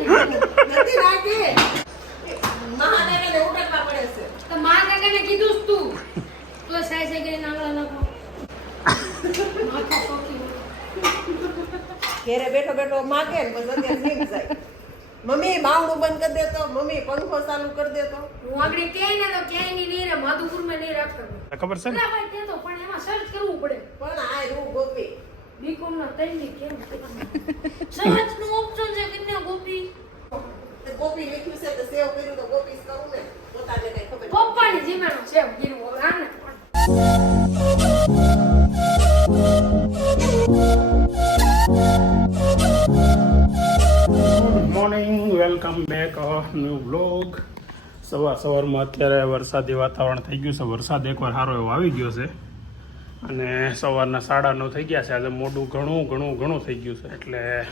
નથી રાખી. મહાદેવને ઉઠકવા પડે છે. તો મા કીધું તું. તો સાઈ સાઈ કરીને આંગળા નાખો. ઘેરે બેઠો બેઠો માગે ને બસ અત્યારે નીકળી જાય. મમ્મી બાવડું બંધ કરી દેતો મમ્મી પંખો ચાલુ કરી દેતો હું આગળ ક્યાંય ના તો ક્યાંયની નહીં રે માધુપુરમાં નહીં રાખતો ખબર છે ને? ભાઈ તે તો પણ એમાં સર્ચ કરવું પડે. પણ આ રૂ ગોપી. બીકોમ ના તૈની કેમ સર્ચનું ઓપ્શન છે કે ગોપી લખ્યું છે તો સેવ કર્યું તો ગોપી કરું ને. પોતાને કઈ ખબર પપ્પાની જીમાનો છે ગીરવો આને good morning welcome back new blog સવાર સવારમાં અત્યારે વરસાદી વાતાવરણ થઈ ગયું છે. વરસાદ એકવાર સારો એવો આવી ગયો છે. અને સવારના સાડા નવ થઈ ગયા છે. આજે મોડું ઘણું ઘણું ઘણું થઈ ગયું છે. એટલે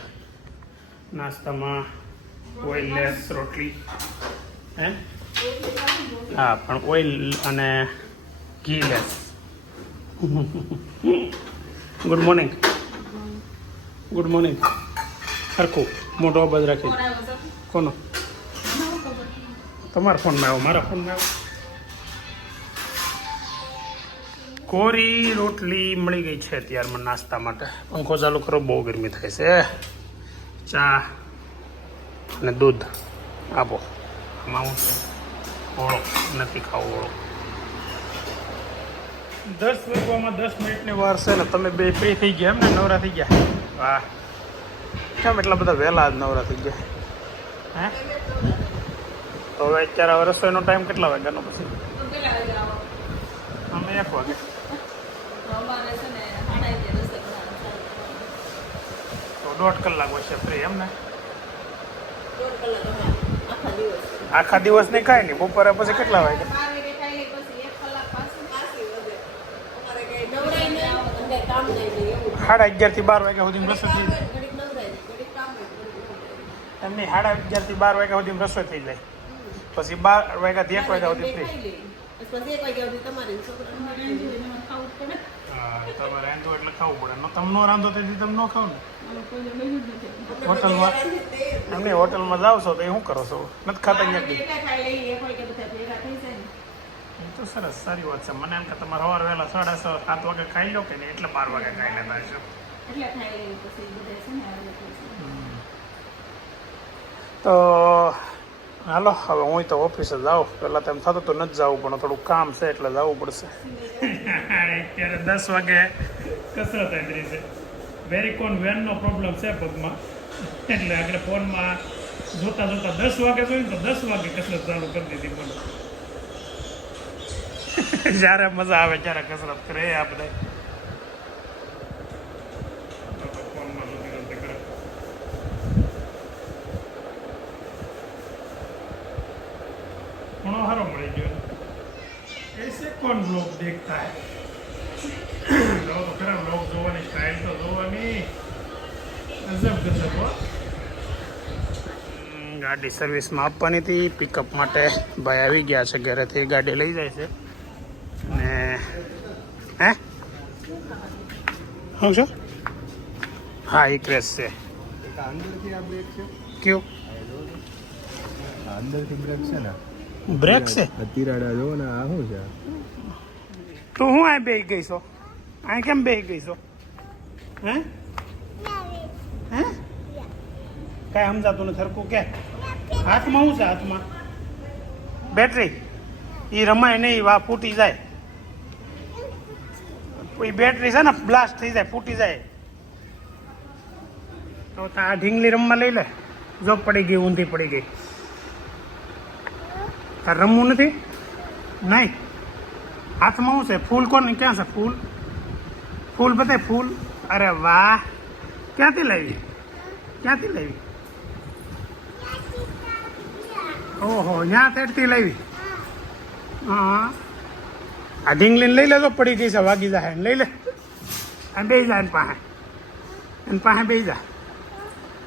નાસ્તામાં ઓઇલલેસ રોટલી, હે? હા, પણ ઓઇલ અને ઘી less. Good morning good morning સરખું મોટો અવાજ રાખી કોનો? તમારા ફોનમાં આવ્યો મારા ફોનમાં આવ્યો કોરી રોટલી મળી ગઈ છે અત્યારમાં નાસ્તા માટે. પંખો ચાલુ કરો, બહુ ગરમી થાય છે. ચા અને દૂધ. આપો. આમાં હું છે ઓળો. નથી ખાવું ઓળો. દસ વાગવામાં દસ મિનિટની વાર છે ને તમે બે ફ્રી થઈ ગયા એમ ને નવરા થઈ ગયા. વાહ. કેમ એટલા બધા વહેલા જ નવરા થઈ ગયા? હે? તો હવે અત્યારે હવે રસોઈનો ટાઈમ કેટલા વાગ્યાનો પછી? અમે એક વાગે તો દોઢ કલાક હોય છે ફ્રી એમ ને? દોઢ કલાક અમારે આખા દિવસ. નહીં કાંઈ નહીં બપોરે પછી કેટલા વાગે? સાડા અગિયાર અગિયારથી બાર વાગ્યા સુધી રસોઈ થઈ જાય. એમની સાડા અગિયાર અગિયારથી બાર વાગ્યા સુધી રસોઈ થઈ જાય. પછી બાર વાગ્યાથી એક વાગ્યા સુધી ફ્રી. પછી એક વાગ્યા સુધી તમારે હા રાંધો એટલે ખાવું પડે. ન તમે નો રાંધો તેથી તમે ન ખાવ ને હોટલમાં એમ હોટલમાં જાવ છો તો એ શું કરો છો? નથી ખાતા અહીંયા તો સરસ સારી વાત છે. મને એમ કે તમારે સવાર વહેલા સાડા છ સાત વાગે ખાઈ લો કે નહીં? એટલે બાર વાગે ખાઈ લેતા હશો. તો હાલો હવે હું તો ઓફિસે જાઉં. પહેલાં તો એમ થતું તો નથી જવું પણ થોડું કામ છે એટલે જવું પડશે. અત્યારે દસ વાગે કસરત આવી છે. વેરિકોન વેનનો પ્રોબ્લેમ છે પગમાં. એટલે આપણે ફોનમાં જોતા જોતા દસ વાગે જોઈએ તો દસ વાગે કસરત ચાલુ કરી દીધી પણ જ્યારે મજા આવે ત્યારે કસરત કરે આપણે ફોનમાં જોતી જોતી કરે ઘણો સારો મળી ગયો ऐसे कौन लोग देखता है જો તો ખરા લોક જોવાની સ્ટાઇલ તો જોવાની ગજબ ગજબ હો હમ, ગાડી સર્વિસમાં આપવાની હતી પિકઅપ માટે ભાઈ આવી ગયા છે ઘરેથી ગાડી લઈ જાય છે ને હે શું છો હા એ ક્રેશ છે અંદરથી આ બ્રેક છે કયું આ અંદરથી બ્રેક છે ને બ્રેક છે તિરાડા જો ને આ શું છે તો હું આ બેહી ગઈ છો આ કેમ બેહી ગઈ છો હે હે કાંઈ સમજાતું ને સરખું કે હાથમાં શું છે હાથમાં બેટરી એ રમાય નહીં વા ફૂટી જાય એ બેટરી છે ને બ્લાસ્ટ થઈ જાય ફૂટી જાય તો તા આ ઢીંગલી રમવા લઈ લે જો પડી ગઈ ઊંધી પડી ગઈ તાર રમવું નથી? નહીં. હાથમાં શું છે? ફૂલ કોણ? ક્યાં છે? ફૂલ? ફૂલ બધે ફૂલ? અરે વાહ. ક્યાંથી લાવી? ક્યાંથી લાવી? ઓહો ત્યાં તેડતી લાવી? હા. આ ઢીંગલીને લઈ લેજો, પડી ગઈ છે, વાગી જાય. લઈ લે. આ બે જા એની પાસે. એની પાસે બે જા.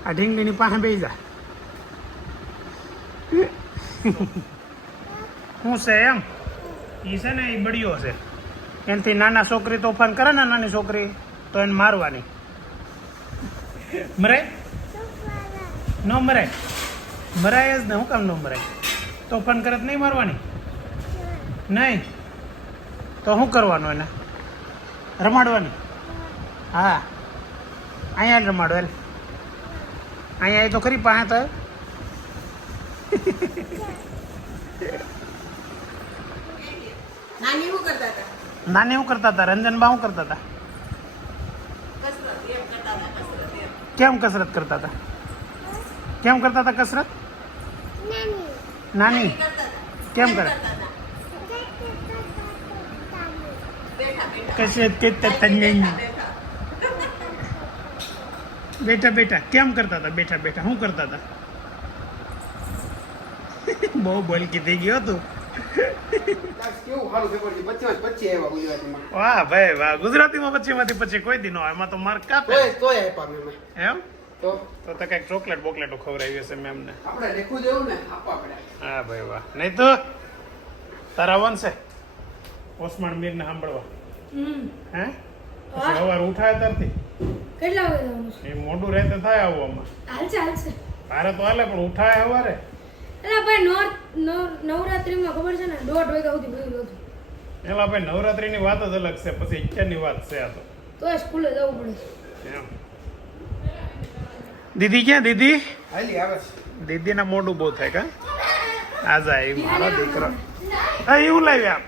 આ ઢીંગલીની પાસે બે જા. શું છે એમ. એ છે ને એ બળીઓ છે. એનાથી નાના છોકરી તોફાન કરે ને નાની છોકરી, તો એને મારવાની. મરે? ન મરે. મરાય જ ને, હું કામ ન મરાય? તોફાન કરત નહીં મારવાની? નહીં. તો શું કરવાનું એને? રમાડવાની? હા. અહીંયા રમાડો એલ અહીંયા એ તો ખરી પાસે તો. નાની શું કરતા હતા નાની શું કરતા હતા રંજનબા શું કરતા હતા કસરત એમ કરતા હતા કસરત એમ કેમ કસરત કરતા હતા કેમ કરતા હતા કસરત નાની કરતા હતા કેમ કરે કરતા હતા બેઠા બેઠા કસરત કરતા હતા નહીં. બેઠા બેઠા બેઠા કેમ કરતા હતા બેઠા બેઠા શું કરતા હતા બહુ બોલકી થઈ ગયો તું વાહ ભાઈ વાહ. ગુજરાતીમાં પછી માંથી પછી કોઈ દી નો એમાં તો માર્ક કાપે. એમ? તો? તો કંઈક ચોકલેટ બોકલેટો ખવડાવી હશે મેમને આપણે લેખું જેવું ને આપવા પડે. હા ભાઈ વાહ. નહીં તો? તારા આવવાનું છે ઓસમાણ મીર ને સાંભળવા હે સવાર ઉઠાય ત્યારથી કેટલા વાગે જવાનું છે? એ મોટું રહેતે થાય આવવામાં તારે તો હાલે પણ ઉઠાય સવારે. એટલે ભાઈ નવરાત્રીમાં ખબર છે ને? દોઢ વાગ્યા સુધી બધું હતું એલા ભાઈ નવરાત્રીની વાત જ અલગ છે પછી ઈચ્છાની વાત છે આ તો. તોય સ્કૂલે જવું પડે. એમ. દીદી ક્યાં દીદી? હાલી આવે છે. દીદીના મોઢું બહુ થાય કા? આ જાય મારો દીકરો. હા એવું લાવી આપ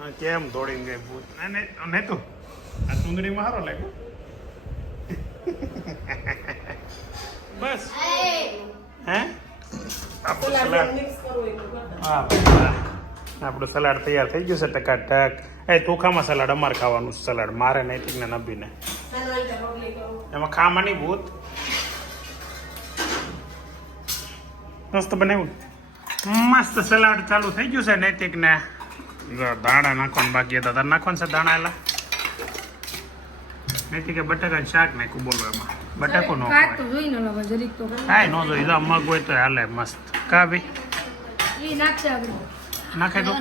હા, કેમ દોડીને ગઈ ભૂત? અને નહીં તું. આ સુંદરી મારો લાગ્યો? બસ. હે? આપણું સલાડ આપણું સલાડ તૈયાર થઈ ગયું છે ટકાટક. એ ચોખામાં સલાડ અમારે ખાવાનું છે સલાડ મારે નૈતિક ને નબીને. એમાં ખાવાની ભૂત. મસ્ત બનાવ્યું. મસ્ત સલાડ ચાલુ થઈ ગયું છે નૈતિક ને. દાણા નાખવાનું બાકી હતા તારે નાખવાનું છે દાણા એલા? નૈતિકે બટાકા શાક નાખ્યું બોલો એમાં. બટાકો નો હા નો જોઈ તો મગ હોય તો હાલે મસ્ત. કા ભાઈ? નાખે તો.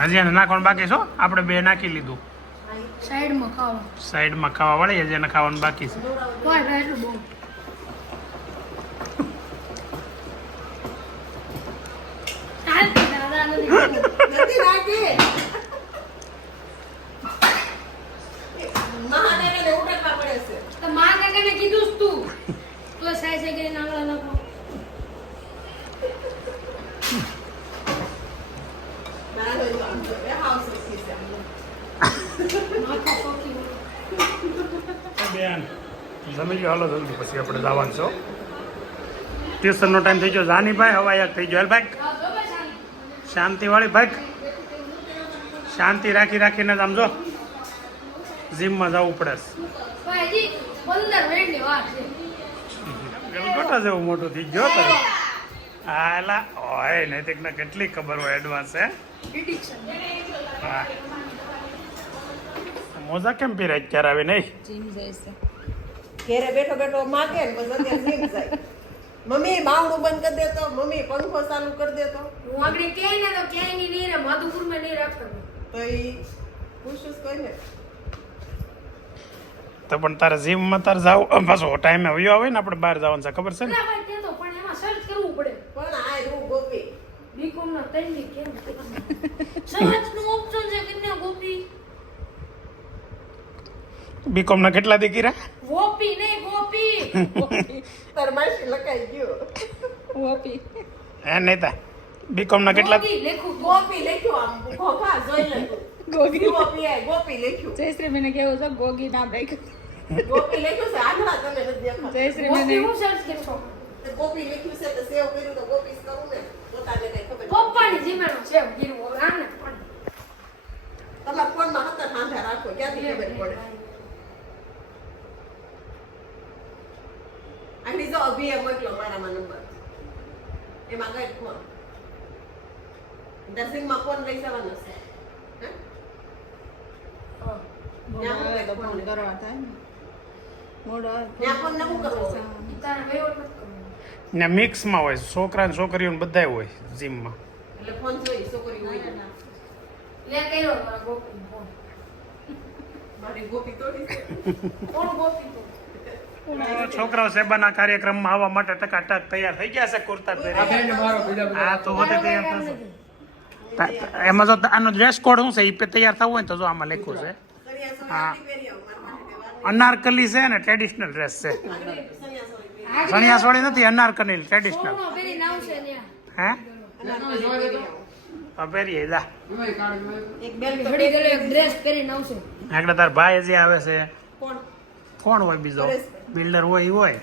હજી એને નાખવાનું બાકી છો આપણે બે નાખી લીધું. સાઈડમાં ખાવા સાઈડમાં ખાવા વાળી હજી એને ખાવાનું બાકી છે. નથી ખાવું. નથી રાખી મહાદેવને ઉઠાડવા પડે છે તો કાકાને કીધું તું. તો સાઈ સાઈ કરીને આંગળા નાખો. જમી હાલો જલ્દી પછી આપણે જવાનું છો ટ્યુશનનો ટાઈમ થઈ ગયો. જાનીભાઈ હવા એક થઈ ગયો. હાલ ભાઈ. શાંતિવાળી ભાઈ. શાંતિ રાખી રાખીને આમ જો. જીમમાં જવું પડે. ગલગોટા જેવું મોટું થઈ ગયો તારે. હાલા ઓય નૈતિકને કેટલી ખબર હોય એડવાન્સ હે? હા. મોજા કેમ પીરા અત્યારે આવે નહીં? ઘેરે બેઠો બેઠો માગે ને બસ અત્યારે જીમ જાય. મમ્મી બાવડું બંધ કરી દેતો મમ્મી પંખો ચાલુ કરી દેતો હું આગળ ક્યાંય ને તો ક્યાંયની નહીં રહે માધુપુરમાં નહીં રાખતો તો એ ખુશ કોઈ ને તો પણ તારે જીમમાં તારે જાવ. પાછો ટાઈમે વયો આવે ને આપણે બહાર જવાનું છે ખબર છે ને? ના ભાઈ તે તો પણ એમાં સર્ચ કરવું પડે. પણ આ રૂ ગોપી. બીકોમ ના ની નું ગોપી. કેટલા દીકરા? ગોપી નહીં ગોપી. તાર માસી લખાઈ ગયો. એ નહીં તા બીકોમના કેટલા? ગોપી ગોપી લખ્યું આમ ખોખા જોઈ લેતું ગોપી ગોપી આય, ગોપી લખ્યું. જયશ્રી મને કેવું છે ગોગી નામ રાખ્યું ગોપી. લખ્યું છે આના તમે નથી દેખાતા જયશ્રી મને હું સર્ચ કરશો ગોપી લખ્યું છે તો સેવ કર્યું તો ગોપી કરું ને. પોતાને કઈ ખબર પપ્પાની જીમાનું છે ગીરવો આને પણ. તમારા ફોનમાં હતા સાંધા રાખો ક્યાંથી ખબર પડે? આની જો અભિએ મોકલો મારામાં નંબર. એમાં કઈ ફોન દર્શિંગમાં ફોન લઈ જવાનો છે હે? ત્યાં હું કઈ ફોન ફોન કરવા થાય ને મિક્સમાં હોય છોકરા ને છોકરીઓ બધાય હોય જીમમાં એટલે ફોન જોઈ છોકરી હોય ને. લે કર્યો મારા ગોપી ફોન મારી ગોપી તોડી છે કોણ ગોપી તો તો છોકરાઓ સેબાના કાર્યક્રમમાં આવવા માટે ટકાટક તૈયાર થઈ ગયા છે કુર્તા આ બધા તો વધે તૈયાર થશે એમાં જો આનો ડ્રેસ કોડ શું છે એ તૈયાર થવું હોય ને તો જો આમાં લખ્યું છે અનારકલી છે ને ટ્રેડિશનલ ડ્રેસ છે. સણિયાસવાળી નથી અનારકલી ટ્રેડિશનલ હે? પહેરીએ જા. તાર ભાઈ જે આવે છે. કોણ? કોણ હોય બીજો? બિલ્ડર હોય એ હોય.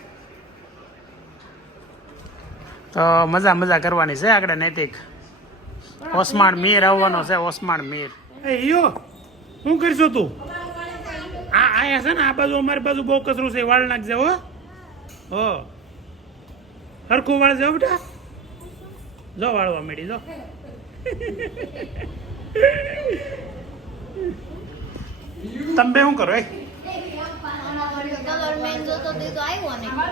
તો મજા મજા કરવાની છે આગળ નૈતિક. ઓસમાણ મીર આવવાનો છે ઓસમાણ મીર. એ યો શું કરશું તું? આયા છે ને, આ બાજુ અમારી બાજુ બહુ કચરું છે, વાળ નાખજે હો. હો. સરખું વાળ જાવ બેટા. જો વાળવા મેળી જો. તમે શું કરો, એ?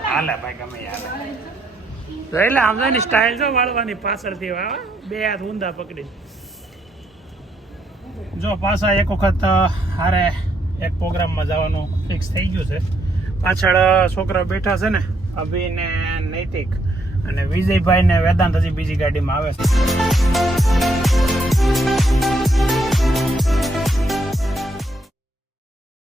હાલે ભાઈ, ગમે એટલે આમદાની સ્ટાઇલ જો વાળવાની પાછળથી બે હાથ ઊંધા પકડી જો પાછા એક વખત હારે એક પ્રોગ્રામમાં જવાનું ફિક્સ થઈ ગયું છે. પાછળ છોકરા બેઠા છે ને, અભિ ને નૈતિક અને વિજયભાઈ ને વેદાંત હજી બીજી ગાડીમાં આવે છે.